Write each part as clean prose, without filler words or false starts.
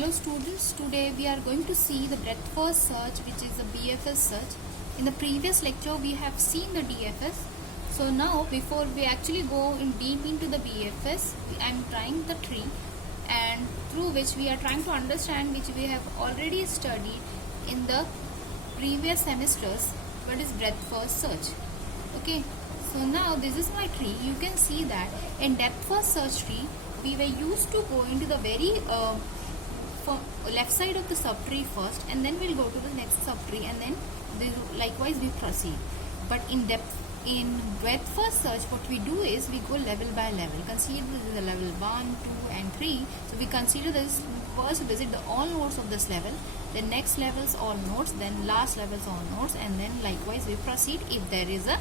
Hello students, today we are going to see the breadth first search, which is the BFS search. In the previous lecture we have seen the DFS. So now before we actually go in deep into the BFS, I am trying the tree, and through which we are trying to understand, which we have already studied in the previous semesters, what is breadth first search. Okay, so now this is my tree. You can see that in depth first search tree we were used to go into the very left side of the subtree first, and then we'll go to the next subtree, and then likewise we proceed. But in breadth first search, what we do is we go level by level. Consider this is the level 1, 2 and 3. So we consider this first visit all nodes of this level, then next levels all nodes, then last levels all nodes, and then likewise we proceed if there is a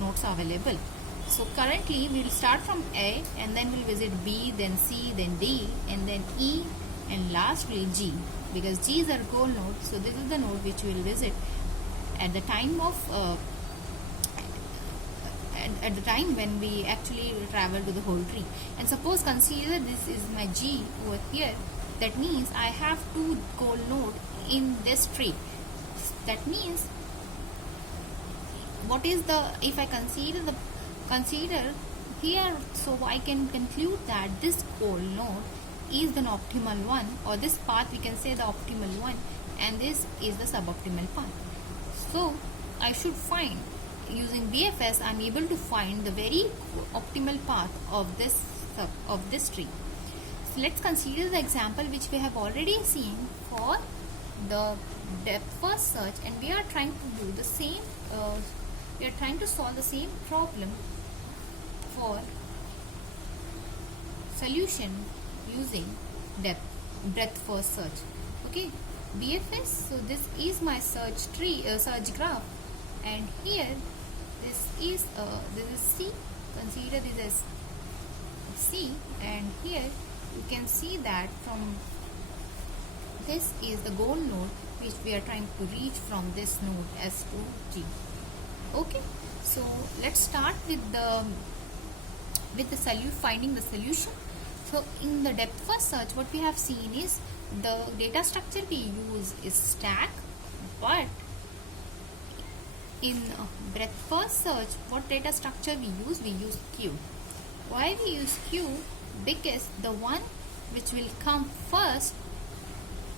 nodes available. So currently we will start from A, and then we'll visit B, then C, then D, and then E, and lastly G, because G is our goal node. So this is the node which we will visit at the time of at the time when we actually travel to the whole tree. And suppose consider this is my G over here. That means I have two goal node in this tree. That means what is the, if I consider here, so I can conclude that this goal node is the optimal one, or this path we can say the optimal one, and this is the suboptimal path. So I should find, using BFS I am able to find the very optimal path of this tree. So let's consider the example which we have already seen for the depth first search, and we are trying to do the same we are trying to solve the same problem for solution using breadth first search. Okay, BFS. So this is my search tree, search graph, and here this is C. Consider this as C, and here you can see that from this is the goal node which we are trying to reach from this node S to G. Okay, so let's start with finding the solution. So in the depth first search, what we have seen is the data structure we use is stack, but in breadth first search, what data structure we use? We use queue. Why we use queue? Because the one which will come first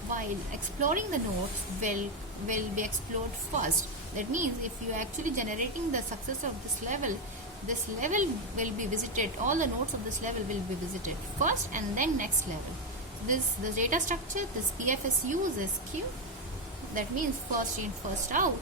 while exploring the nodes will be explored first. That means if you are actually generating the success of this level will be visited, all the nodes of this level will be visited first, and then next level. The data structure this BFS uses queue. That means first in, first out.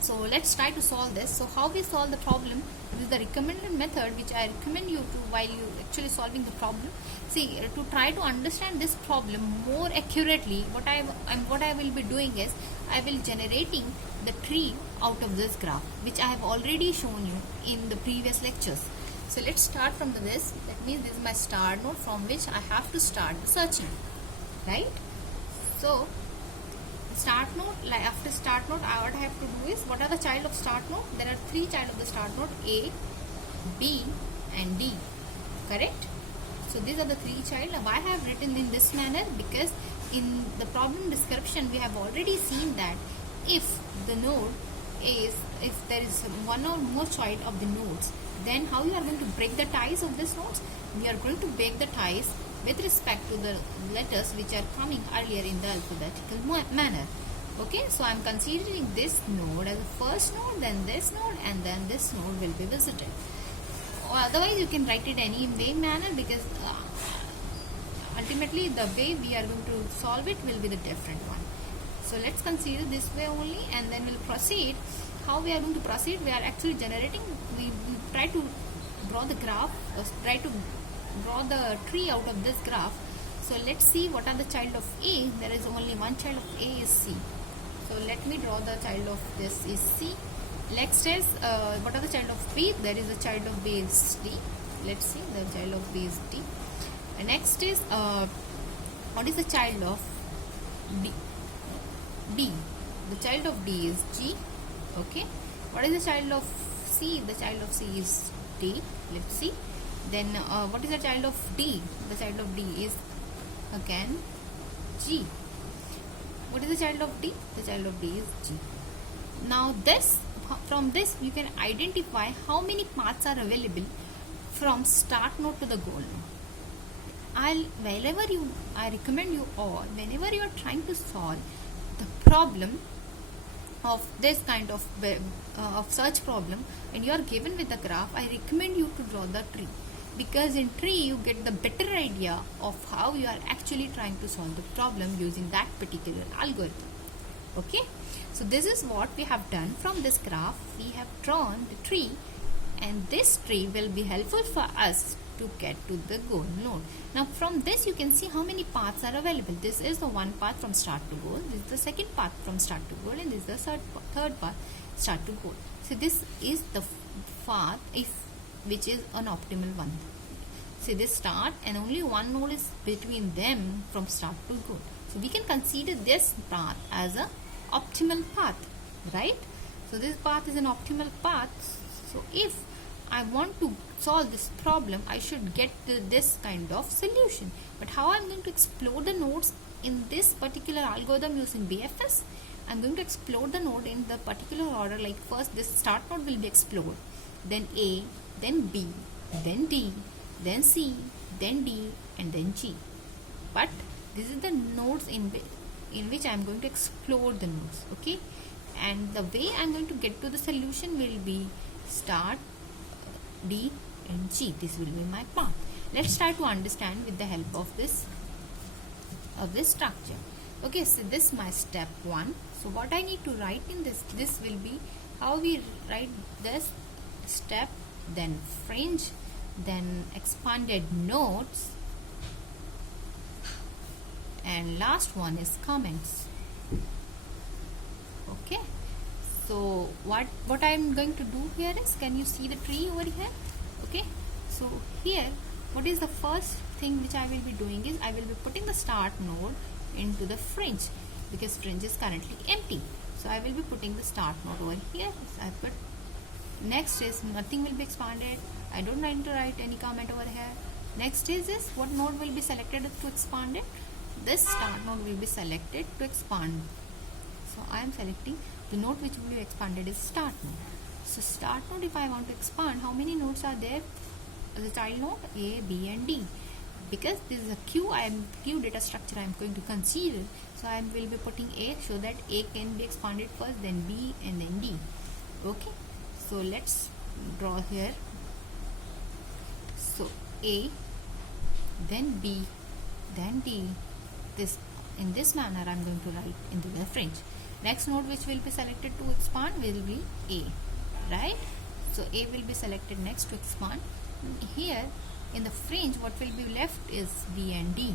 So let's try to solve this. So how we solve the problem? This is the recommended method which I recommend you to while you actually solving the problem. See, to try to understand this problem more accurately, what I will be doing is I will generating the tree out of this graph, which I have already shown you in the previous lectures. So let's start from this. That means this is my start node from which I have to start the searching, right? So start node, after start node, what I have to do is, what are the child of start node? There are three child of the start node, A, B and D, correct? So these are the three child. Now I have written in this manner because in the problem description we have already seen that if the node is, if there is one or more child of the nodes, then how you are going to break the ties of these nodes? We are going to break the ties with respect to the letters which are coming earlier in the alphabetical manner. Okay, so I am considering this node as the first node, then this node, and then this node will be visited. Or otherwise you can write it any way manner, because ultimately the way we are going to solve it will be the different one. So let's consider this way only, and then we'll proceed. How we are going to proceed? We are actually generating, we try to draw the graph, or try to draw the tree out of this graph. So let's see what are the child of A. There is only one child of A is C. So let me draw the child of this is C. Next is what are the child of B? There is a child of B is D. Let's see, the child of B is D. And next is what is the child of D? The child of D is G. Okay. What is the child of C? The child of C is D. Let's see. Then what is the child of D? The child of D is again G. What is the child of D? The child of D is G. Now from this you can identify how many paths are available from start node to the goal node. I recommend you all, whenever you are trying to solve the problem of this kind of search problem and you are given with the graph, I recommend you to draw the tree, because in tree you get the better idea of how you are actually trying to solve the problem using that particular algorithm. Okay, so this is what we have done. From this graph we have drawn the tree, and this tree will be helpful for us to get to the goal node. Now from this you can see how many paths are available. This is the one path from start to goal, this is the second path from start to goal, and this is the third path start to goal. So this is the path which is an optimal one. See, this start and only one node is between them from start to goal. So we can consider this path as a optimal path, right? So this path is an optimal path. So if I want to solve this problem, I should get to this kind of solution. But how I'm going to explore the nodes in this particular algorithm using BFS? I'm going to explore the node in the particular order. Like first this start node will be explored, then A, then B, then D, then C, then D, and then G. But this is the nodes in which I'm going to explore the nodes. Okay, and the way I'm going to get to the solution will be start, D, and G. This will be my path. Let's try to understand with the help of this structure. Okay, so this is my step 1. So what I need to write in this will be how we write this step, then fringe, then expanded nodes, and last one is comments. Okay, so what I am going to do here is, can you see the tree over here? Okay, so here what is the first thing which I will be doing is I will be putting the start node into the fringe, because fringe is currently empty. So I will be putting the start node over here. So I put, next is nothing will be expanded. I don't need to write any comment over here. Next is this, what node will be selected to expand it? This start node will be selected to expand. So I am selecting the node which will be expanded is start node. So start node, if I want to expand, how many nodes are there? The child node A, B, and D. Because this is a queue data structure I am going to consider, so I will be putting A so that A can be expanded first, then B, and then D. Okay, so let's draw here. So A, then B, then D. This in this manner I am going to write into the fringe. Next node which will be selected to expand will be A, right? So A will be selected next to expand. Here in the fringe what will be left is B and D.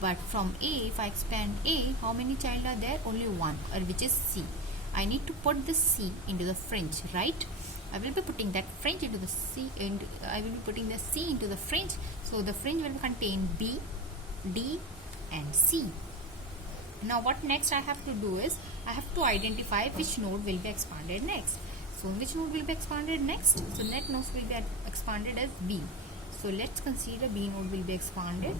But from A, if I expand A, how many child are there? Only one, or which is C. I need to put the C into the fringe, right? I will be putting that fringe into the C, and I will be putting the C into the fringe. So the fringe will contain B, D, and C. Now what next I have to do is I have to identify which node will be expanded next. So which node will be expanded next? So next node will be expanded as B. So let's consider B node will be expanded.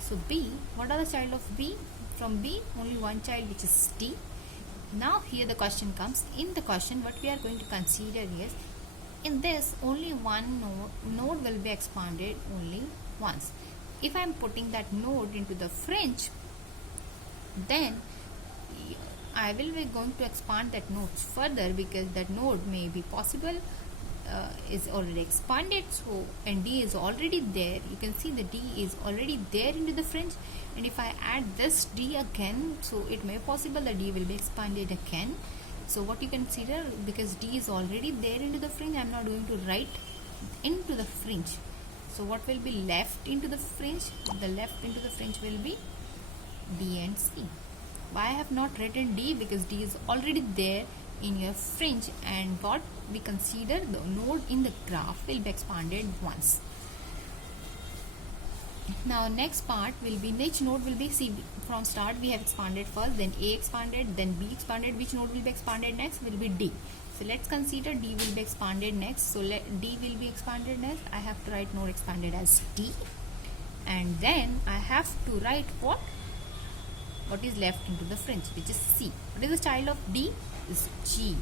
So B, what are the child of B? From B, only one child, which is D. Now here the question comes. In the question, what we are going to consider is, in this only one node will be expanded only once. If I am putting that node into the fringe, then I will be going to expand that node further, because that node may be possible is already expanded. So and D is already there. You can see the D is already there into the fringe, and if I add this D again, so it may be possible that D will be expanded again. So what you consider, because D is already there into the fringe, I am not going to write into the fringe. So what will be left into the fringe? The left into the fringe will be D and C. Why I have not written D? Because D is already there in your fringe, and what we consider, the node in the graph will be expanded once. Now next part will be, which node will be C. From start we have expanded first, then A expanded, then B expanded. Which node will be expanded next? Will be D. So let's consider D will be expanded next. So let D will be expanded next. I have to write node expanded as D. and then I have to write what is left into the fringe, which is C. What is the child of D? Is G,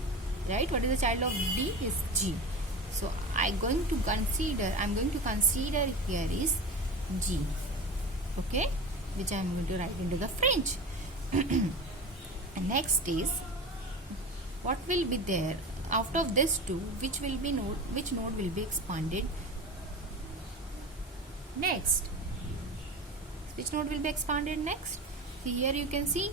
right? What is the child of D? Is G. So I'm going to consider here is G, okay, which I'm going to write into the fringe. And next is, what will be there out of this two? Which node will be expanded next? Which node will be expanded next? So here you can see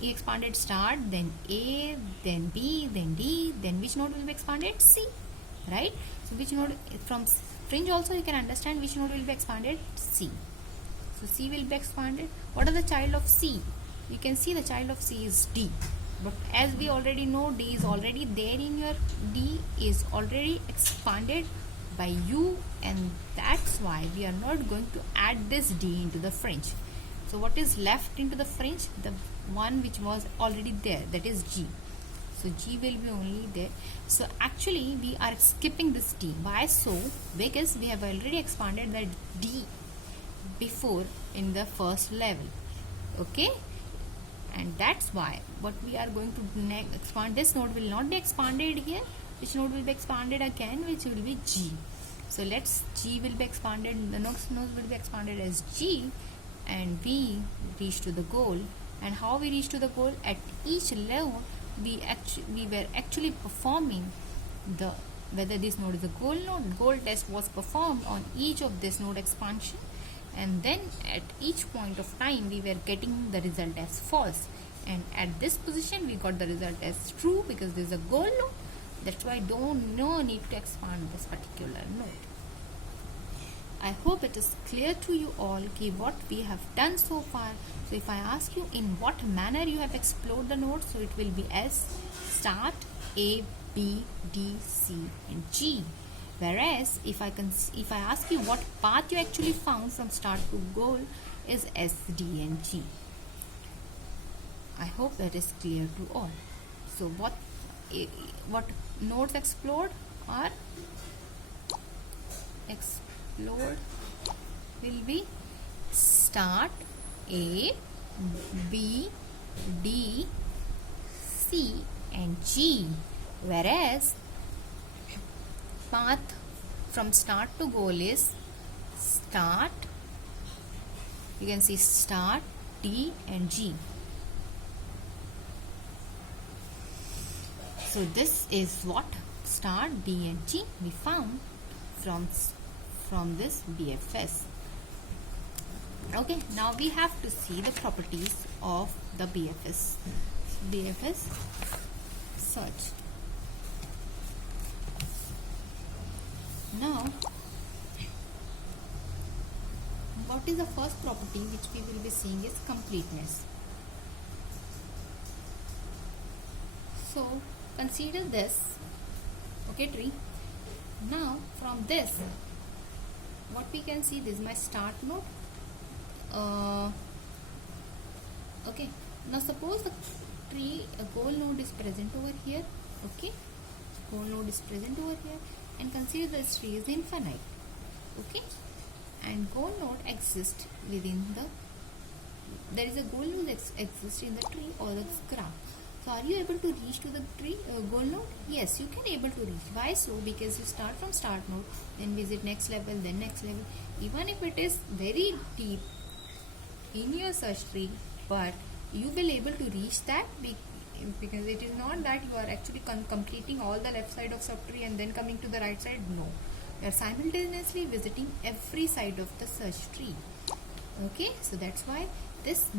E expanded start, then A, then B, then D, then which node will be expanded? C, right? So which node, from fringe also you can understand which node will be expanded? C. So C will be expanded. What are the child of C? You can see the child of C is D. But as we already know, D is already there in your, D is already expanded by U, and that's why we are not going to add this D into the fringe. So what is left into the fringe? The one which was already there, that is G. So G will be only there. So actually we are skipping this D. Why so? Because we have already expanded that D before in the first level, okay, and that's why what we are going to expand, this node will not be expanded here. Which node will be expanded again? Which will be G. So let's, G will be expanded, the next node will be expanded as G, and we reach to the goal. And how we reach to the goal? At each level we were actually performing the, whether this node is a goal node. Goal test was performed on each of this node expansion, and then at each point of time we were getting the result as false, and at this position we got the result as true because this is a goal node. That's why no need to expand this particular node. I hope it is clear to you all what we have done so far. So if I ask you in what manner you have explored the node, so it will be as start, A, B, D, C and G. Whereas if I ask you what path you actually found from start to goal, is S, D and G. I hope that is clear to all. So what nodes explored are will be start, A, B, D, C and G, whereas path from start to goal is start, you can see start, D and G. So this is what start, D and G we found from this BFS. Okay, now we have to see the properties of the BFS search. Now, what is the first property which we will be seeing is completeness. So consider this, okay, tree. Now from this, what we can see, this is my start node. Okay, now suppose the tree, a goal node is present over here, okay, goal node is present over here, and consider this tree is infinite, okay, and goal node exists within the, there is a goal node exists in the tree or the graph. So are you able to reach to the tree goal node? Yes, you can able to reach. Why so? Because you start from start node, then visit next level, then next level. Even if it is very deep in your search tree, but you will able to reach that because it is not that you are actually completing all the left side of subtree and then coming to the right side. No, you are simultaneously visiting every side of the search tree. Okay, so that's why this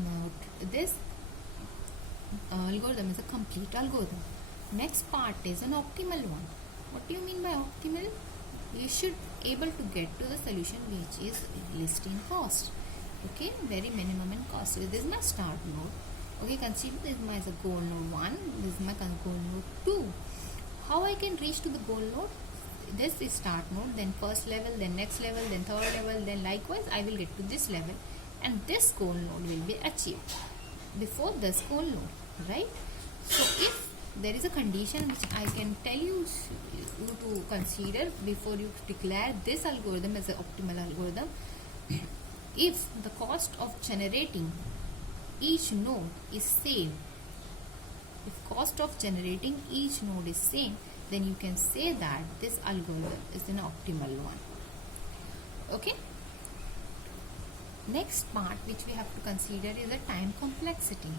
algorithm is a complete algorithm. Next part is an optimal one. What do you mean by optimal? You should able to get to the solution which is least in cost. Okay, very minimum in cost. So this is my start node. Okay, consider this is my goal node 1, this is my goal node 2. How I can reach to the goal node? This is start node, then first level, then next level, then third level, then likewise I will get to this level, and this goal node will be achieved before this goal node, right? So if there is a condition which I can tell you to consider before you declare this algorithm as an optimal algorithm, if the cost of generating each node is same, if cost of generating each node is same, then you can say that this algorithm is an optimal one. Okay. Next part which we have to consider is the time complexity.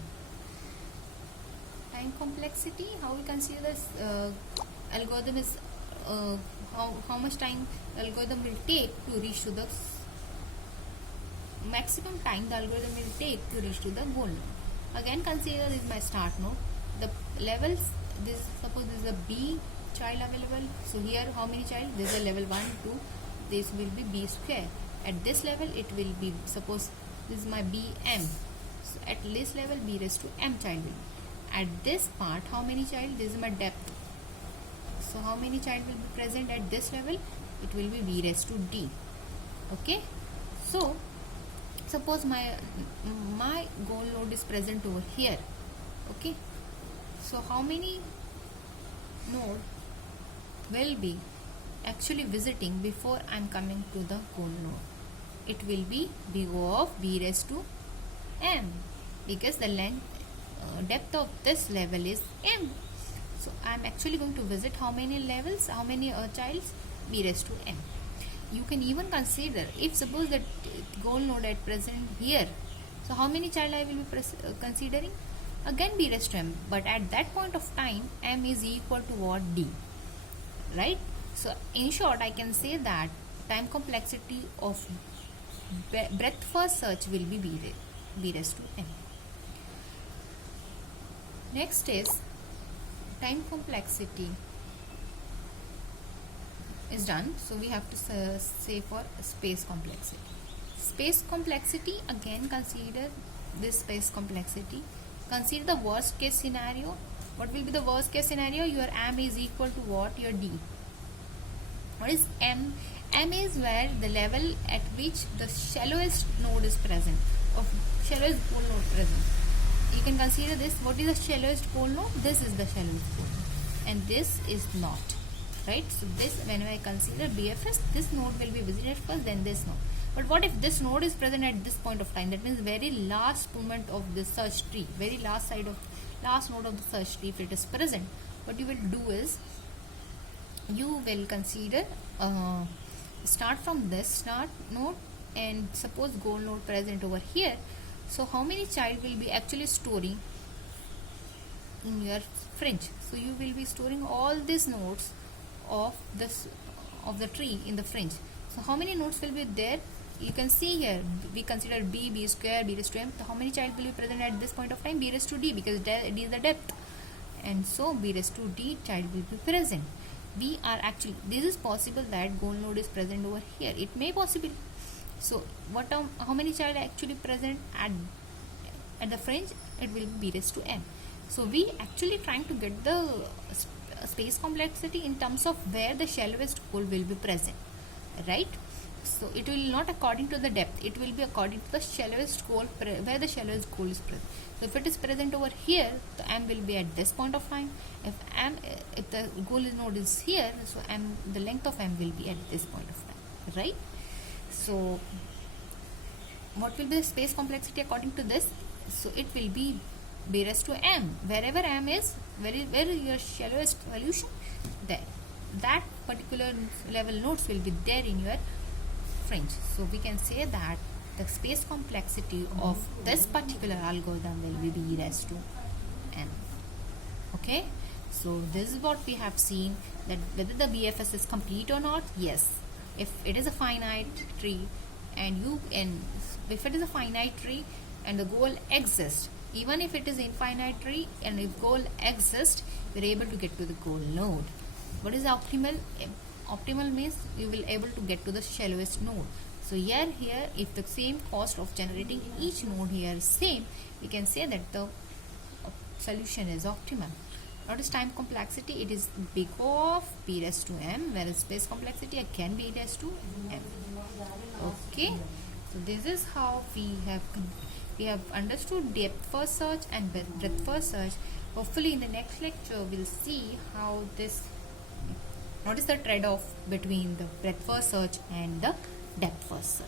Time complexity, how we consider this algorithm is how much time the algorithm will take to reach to the maximum time the algorithm will take to reach to the goal node. Again, consider this is my start node. The levels, this suppose this is a B child available. So here how many child? This is a level 1, 2. This will be B square. At this level it will be, suppose this is my BM. So at this level B raised to M child will be. At this part how many child? This is my depth. So how many child will be present at this level? It will be B raised to D. Okay. So suppose my goal node is present over here. Okay. So how many node will be actually visiting before I am coming to the goal node? It will be O of B raised to M, because the length depth of this level is M. So I am actually going to visit how many levels, how many childs? B raised to M. You can even consider, if suppose that goal node at present here, so how many child I will be considering? Again B raised to M, but at that point of time M is equal to what? D, right? So in short, I can say that time complexity of breadth first search will be B raised to M. Next is time complexity is done. So we have to say for space complexity. Space complexity, again consider this space complexity. Consider the worst case scenario. What will be the worst case scenario? Your M is equal to what? Your D. What is M? M is where the level at which the shallowest node is present, of shallowest goal node present. You can consider this. What is the shallowest goal node? This is the shallowest goal node, and this is not, right? So this, when I consider BFS, this node will be visited first, then this node. But what if this node is present at this point of time? That means very last moment of the search tree, very last node of the search tree. If it is present, what you will do is you will consider start from this start node, and suppose goal node present over here. So how many child will be actually storing in your fringe? So you will be storing all these nodes of the tree in the fringe. So how many nodes will be there? You can see here we consider B square, B raised to M. So how many child will be present at this point of time? B raised to D, because D is the depth, and so B raised to D child will be present. We are actually, this is possible that goal node is present over here. It may possible. So how many child are actually present at the fringe? It will be B raised to M. So we actually trying to get the space complexity in terms of where the shallowest goal will be present, right? So it will not according to the depth, it will be according to the shallowest goal, where the shallowest goal is present. So if it is present over here, the M will be at this point of time. If the goal node is here, so the length of M will be at this point of time, right? So what will be the space complexity according to this? So it will be B raised to M. Wherever M is, where your shallowest solution, there, that particular level nodes will be there in your fringe. So we can say that the space complexity of this particular algorithm will be B raised to M. Okay, so this is what we have seen, that whether the BFS is complete or not. Yes, if it is a finite tree and if it is a finite tree and the goal exists, even if it is infinite tree and if goal exists, we are able to get to the goal node. What is optimal? Optimal means you will able to get to the shallowest node. So here if the same cost of generating each node here is same, we can say that the solution is optimal. Notice time complexity, it is big O of B raised to M, whereas space complexity again B raised to M. Okay, so this is how we have understood depth first search and breadth first search. Hopefully in the next lecture we'll see how this, what is the trade-off between the breadth first search and the depth first search.